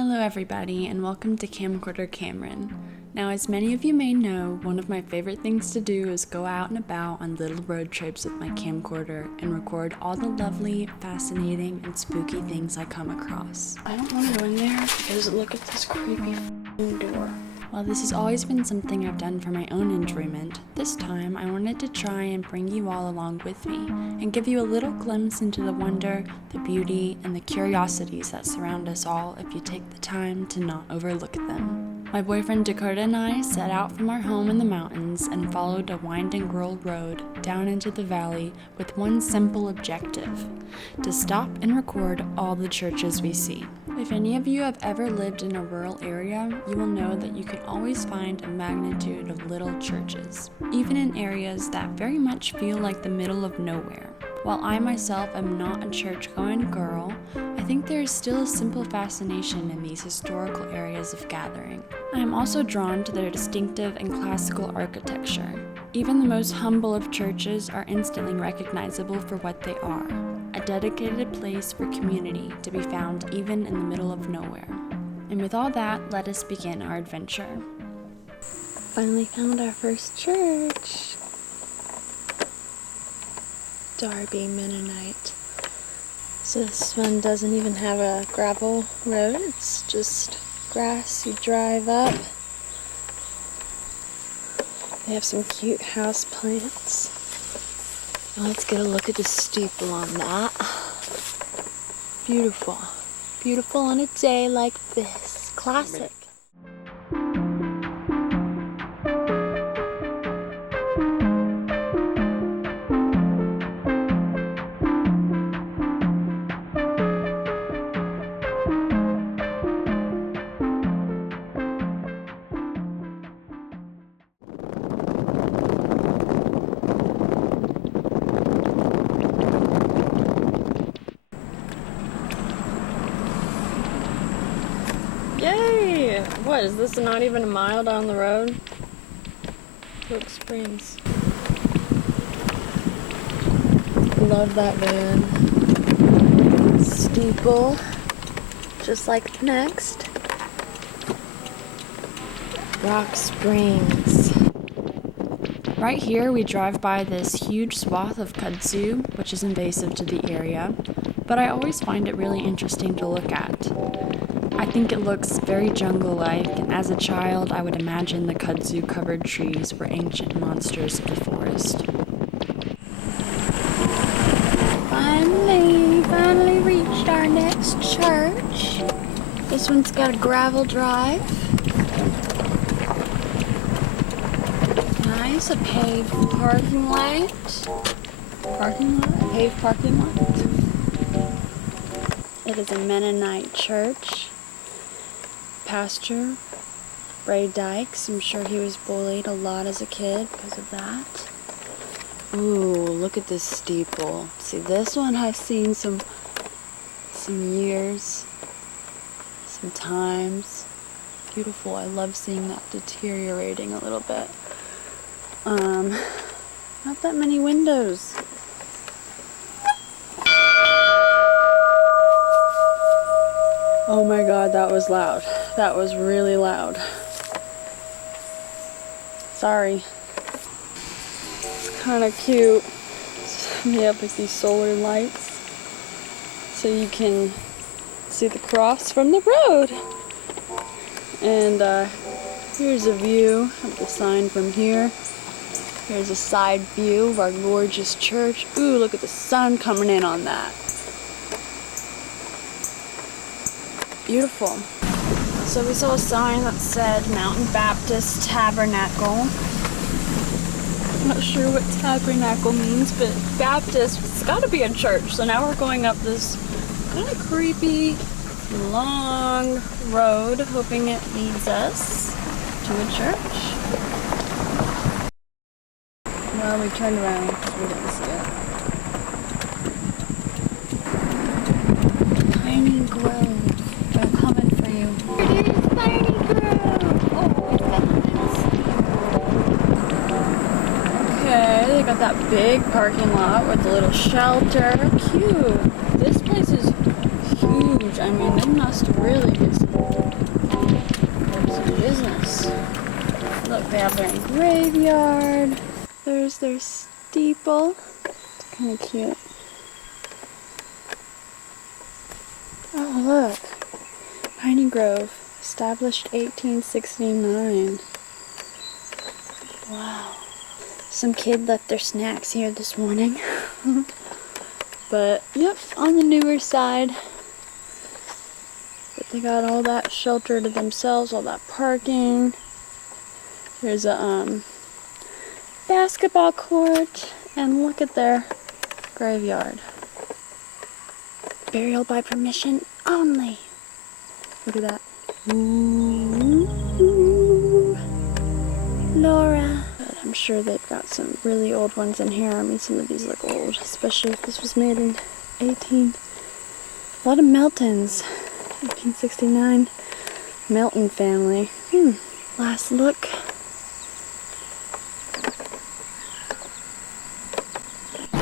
Hello everybody and welcome to Camcorder Cameron. Now, as many of you may know, one of my favorite things to do is go out and about on little road trips with my camcorder and record all the lovely, fascinating, and spooky things I come across. I don't want to go in there because look at this creepy door. While this has always been something I've done for my own enjoyment, this time I wanted to try and bring you all along with me and give you a little glimpse into the wonder, the beauty, and the curiosities that surround us all if you take the time to not overlook them. My boyfriend Dakota and I set out from our home in the mountains and followed a winding rural road down into the valley with one simple objective: to stop and record all the churches we see. If any of you have ever lived in a rural area, you will know that you can always find a magnitude of little churches, even in areas that very much feel like the middle of nowhere. While I myself am not a church-going girl, I think there is still a simple fascination in these historical areas of gathering. I am also drawn to their distinctive and classical architecture. Even the most humble of churches are instantly recognizable for what they are: a dedicated place for community to be found even in the middle of nowhere. And with all that, let us begin our adventure. Finally found our first church. Darby, Mennonite. So this one doesn't even have a gravel road, it's just grass you drive up. They have some cute house plants. Now let's get a look at the steeple on that. Beautiful. Beautiful on a day like this. Classic. Yay! What, is this not even a mile down the road? Brook Springs. Love that van. Steeple. Just like the next. Rock Springs. Right here we drive by this huge swath of kudzu, which is invasive to the area, but I always find it really interesting to look at. I think it looks very jungle-like, and as a child I would imagine the kudzu-covered trees were ancient monsters of the forest. Finally reached our next church. This one's got a gravel drive. Nice, a paved parking lot. A paved parking lot. It is a Mennonite church. Pastor Ray Dykes. I'm sure he was bullied a lot as a kid because of that. Ooh, look at this steeple. See, this one I've seen some years, some times. Beautiful. I love seeing that deteriorating a little bit. Not that many windows. Oh my god, that was loud. That was really loud. Sorry. It's kind of cute. They have like these solar lights so you can see the cross from the road. And here's a view of the sign from here. Here's a side view of our gorgeous church. Ooh, look at the sun coming in on that. Beautiful. So we saw a sign that said Mountain Baptist Tabernacle. I'm not sure what tabernacle means, but Baptist, it's got to be a church. So now we're going up this kind of creepy, long road, hoping it leads us to a church. Well, we turned around because we didn't see it. Piney Grove. They're coming for you. Here it is, Piney Grove! Oh, we found it. Okay, they got that big parking lot with a little shelter. Cute. This place is huge. I mean, they must really get some have their own graveyard. There's their steeple. It's kind of cute. Oh, look. Piney Grove, established 1869. Wow. Some kid left their snacks here this morning. But, yep, on the newer side. But they got all that shelter to themselves, all that parking. There's a basketball court, and look at their graveyard. Burial by permission only. Look at that. Ooh, Laura. But I'm sure they've got some really old ones in here. I mean, some of these look old, especially if this was made in a lot of Meltons. 1869. Melton family. Last look.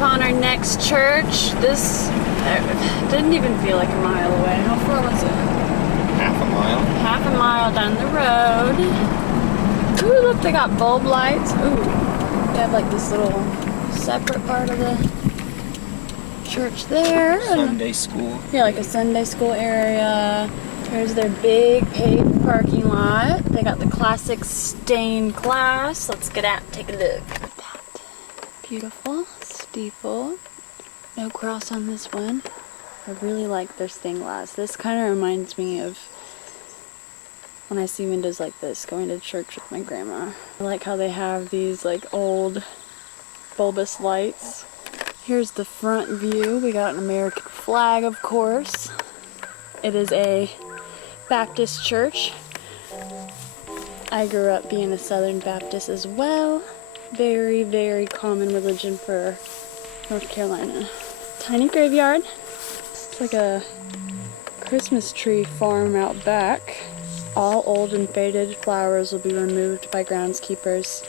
On our next church. This didn't even feel like a mile away. How far was it? Half a mile. Half a mile down the road. Ooh, look, they got bulb lights. Ooh, they have like this little separate part of the church there. Sunday school. Yeah, like a Sunday school area. There's their big paved parking lot. They got the classic stained glass. Let's get out and take a look at that. Beautiful steeple. No cross on this one. I really like their stained glass. This kind of reminds me of when I see windows like this going to church with my grandma. I like how they have these like old bulbous lights. Here's the front view. We got an American flag, of course. It is a Baptist church. I grew up being a Southern Baptist as well. Very, very common religion for North Carolina. Tiny graveyard. It's like a Christmas tree farm out back. All old and faded flowers will be removed by groundskeepers.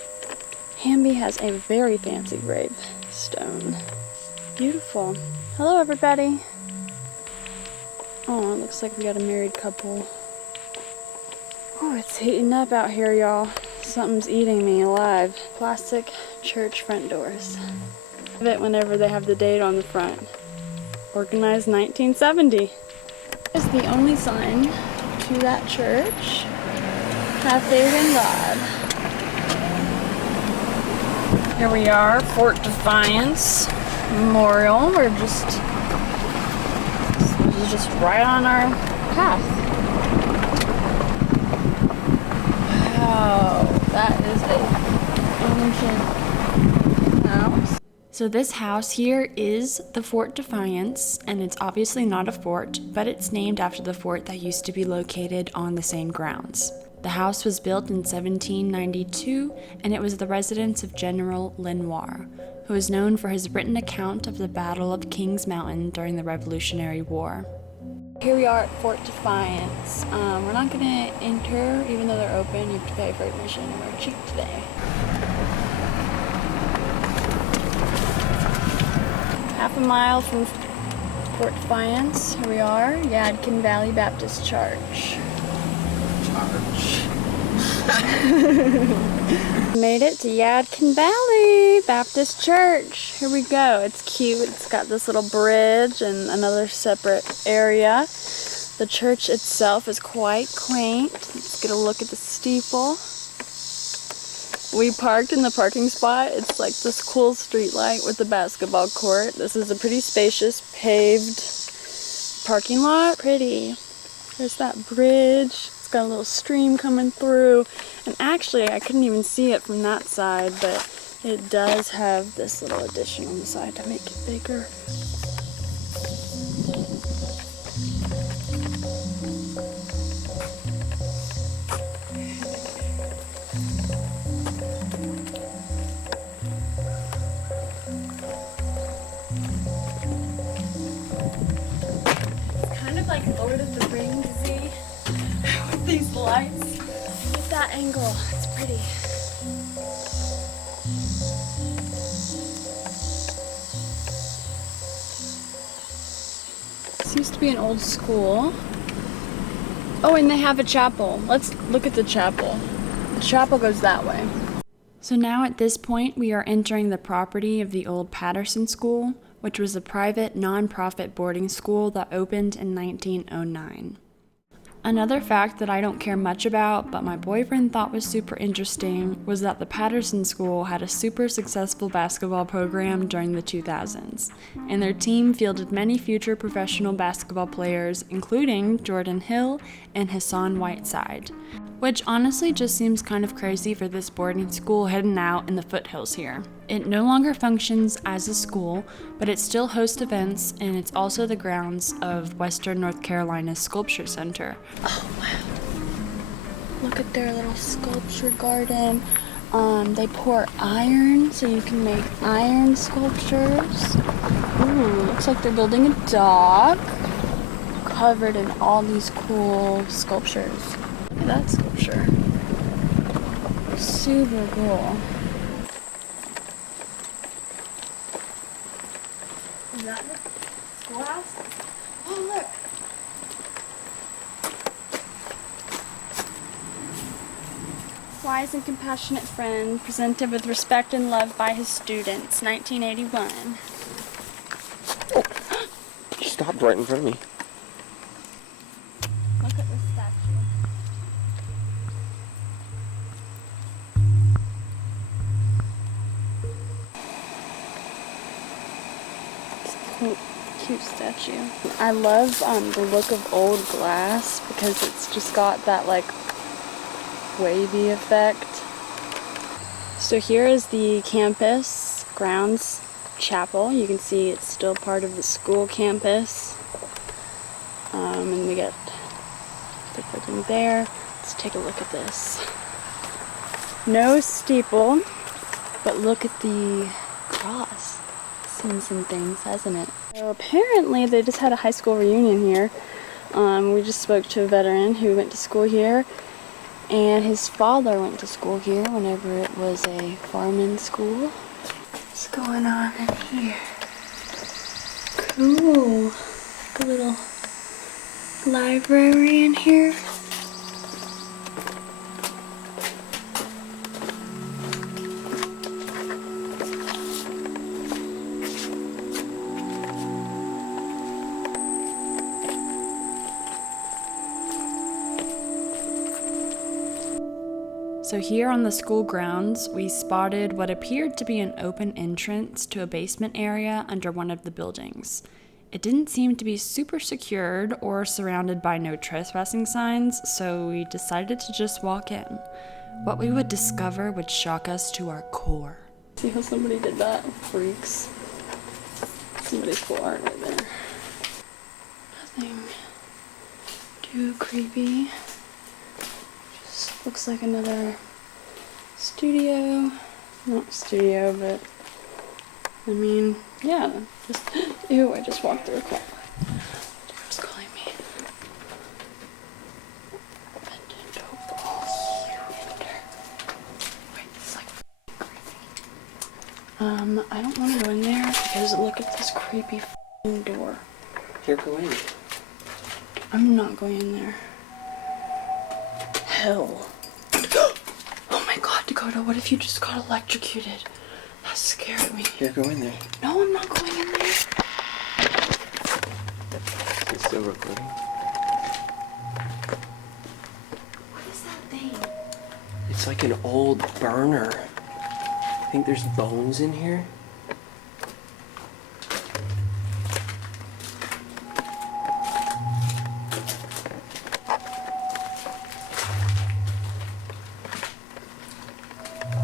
Hamby has a very fancy gravestone. Beautiful. Hello, everybody. Oh, it looks like we got a married couple. Oh, it's heating up out here, y'all. Something's eating me alive. Plastic church front doors. I love it whenever they have the date on the front. Organized 1970. It's the only sign to that church. Have faith in God. Here we are, Fort Defiance Memorial. This is just right on our path. Wow, that is a ancient house. So this house here is the Fort Defiance, and it's obviously not a fort, but it's named after the fort that used to be located on the same grounds. The house was built in 1792, and it was the residence of General Lenoir, who is known for his written account of the Battle of Kings Mountain during the Revolutionary War. Here we are at Fort Defiance. We're not going to enter, even though they're open. You have to pay for admission. We're cheap today. Half a mile from Fort Defiance. Here we are, Yadkin Valley Baptist Church. Made it to Yadkin Valley Baptist Church. Here we go. It's cute. It's got this little bridge and another separate area. The church itself is quite quaint. Let's get a look at the steeple. We parked in the parking spot. It's like this cool street light with the basketball court. This is a pretty spacious paved parking lot. Pretty. There's that bridge. Got a little stream coming through, and actually I couldn't even see it from that side, but it does have this little addition on the side to make it bigger. It's kind of like Lord of the Rings-y. These lights. Look at that angle. It's pretty. This used to be an old school. Oh, and they have a chapel. Let's look at the chapel. The chapel goes that way. So now at this point, we are entering the property of the old Patterson School, which was a private, non-profit boarding school that opened in 1909. Another fact that I don't care much about, but my boyfriend thought was super interesting, was that the Patterson School had a super successful basketball program during the 2000s, and their team fielded many future professional basketball players, including Jordan Hill and Hassan Whiteside, which honestly just seems kind of crazy for this boarding school heading out in the foothills here. It no longer functions as a school, but it still hosts events, and it's also the grounds of Western North Carolina's Sculpture Center. Oh wow. Look at their little sculpture garden. They pour iron so you can make iron sculptures. Ooh, looks like they're building a dock covered in all these cool sculptures. Look at that sculpture. Super cool. Is that the schoolhouse? Oh, look. Wise and compassionate friend, presented with respect and love by his students, 1981. Oh, you stopped right in front of me. Look at this statue. Cute statue. I love the look of old glass because it's just got that like wavy effect. So here is the campus grounds chapel. You can see it's still part of the school campus. And we get the building there. Let's take a look at this. No steeple, but look at the cross. Seen some things, hasn't it? So apparently they just had a high school reunion here. We just spoke to a veteran who went to school here, and his father went to school here whenever it was a farming school. What's going on in here? Cool. A little library in here. So here on the school grounds, we spotted what appeared to be an open entrance to a basement area under one of the buildings. It didn't seem to be super secured or surrounded by no trespassing signs, so we decided to just walk in. What we would discover would shock us to our core. See how somebody did that? Freaks. Somebody's cool art right there. Nothing too creepy. Just looks like another studio. Not studio, but I mean, yeah. Just ew, I just walked through a car. What's calling me? Wait, it's like creepy. I don't want to go in there because look at this creepy door. Here, go in. I'm not going in there. Hell. Oh my god, Dakota, what if you just got electrocuted? That scared me. Here, go in there. No, I'm not going in there. It's still recording. What is that thing? It's like an old burner. I think there's bones in here.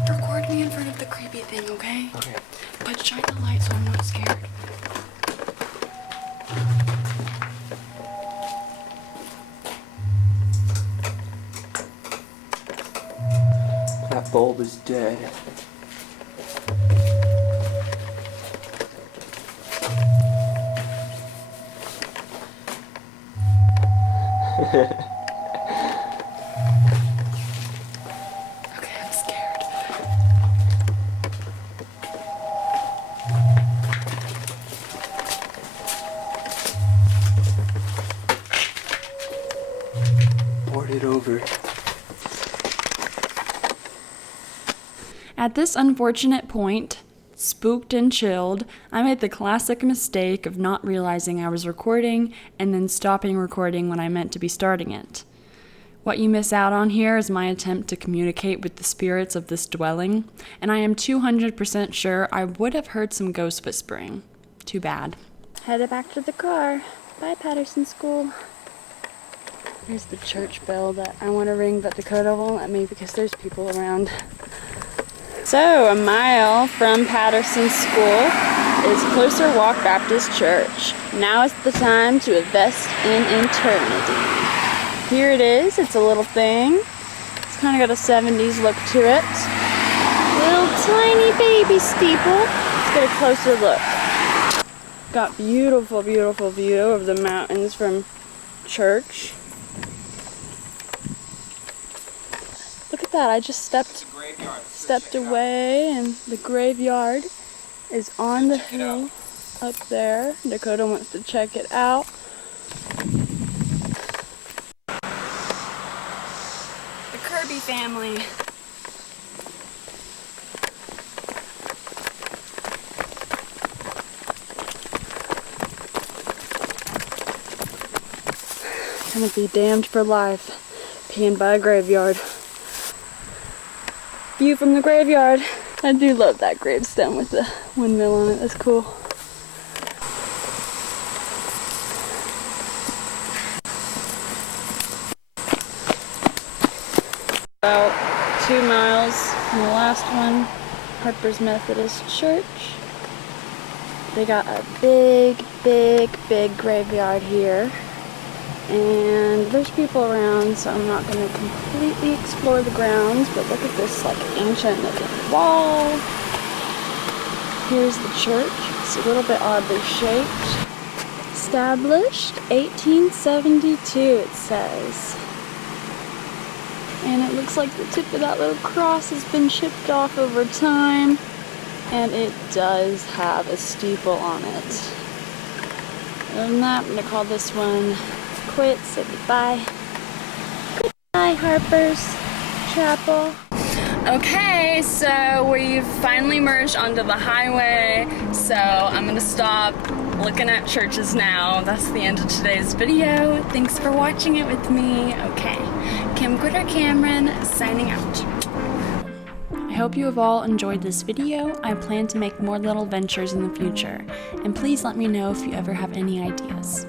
Record me in front of the creepy thing, okay? Okay. But shine the light so I'm not scared. That bulb is dead. Okay, I'm scared. Poured it over. At this unfortunate point, spooked and chilled, I made the classic mistake of not realizing I was recording and then stopping recording when I meant to be starting it. What you miss out on here is my attempt to communicate with the spirits of this dwelling, and I am 200% sure I would have heard some ghost whispering. Too bad. Headed back to the car. Bye, Patterson School. Here's the church bell that I want to ring, but Dakota won't let me because there's people around. So, a mile from Patterson School is Closer Walk Baptist Church. Now is the time to invest in eternity. Here it is. It's a little thing. It's kind of got a 70s look to it. Little tiny baby steeple. Let's get a closer look. Got beautiful, beautiful view of the mountains from church. Look at that. I just stepped away, and the graveyard is on the hill up there. Dakota wants to check it out. Family. Gonna be damned for life, peeing by a graveyard. View from the graveyard. I do love that gravestone with the windmill on it. That's cool. About 2 miles from the last one, Harper's Methodist Church. They got a big, big, big graveyard here. And there's people around, so I'm not going to completely explore the grounds, but look at this like ancient looking wall. Here's the church. It's a little bit oddly shaped. Established 1872, it says. And it looks like the tip of that little cross has been chipped off over time. And it does have a steeple on it. Other than that, I'm going to call this one quits. Say goodbye. Goodbye, Harper's Chapel. Okay, so we've finally merged onto the highway, so I'm gonna stop looking at churches now. That's the end of today's video. Thanks for watching it with me. Okay, Camcorder Cameron signing out. I hope you have all enjoyed this video. I plan to make more little ventures in the future, and please let me know if you ever have any ideas.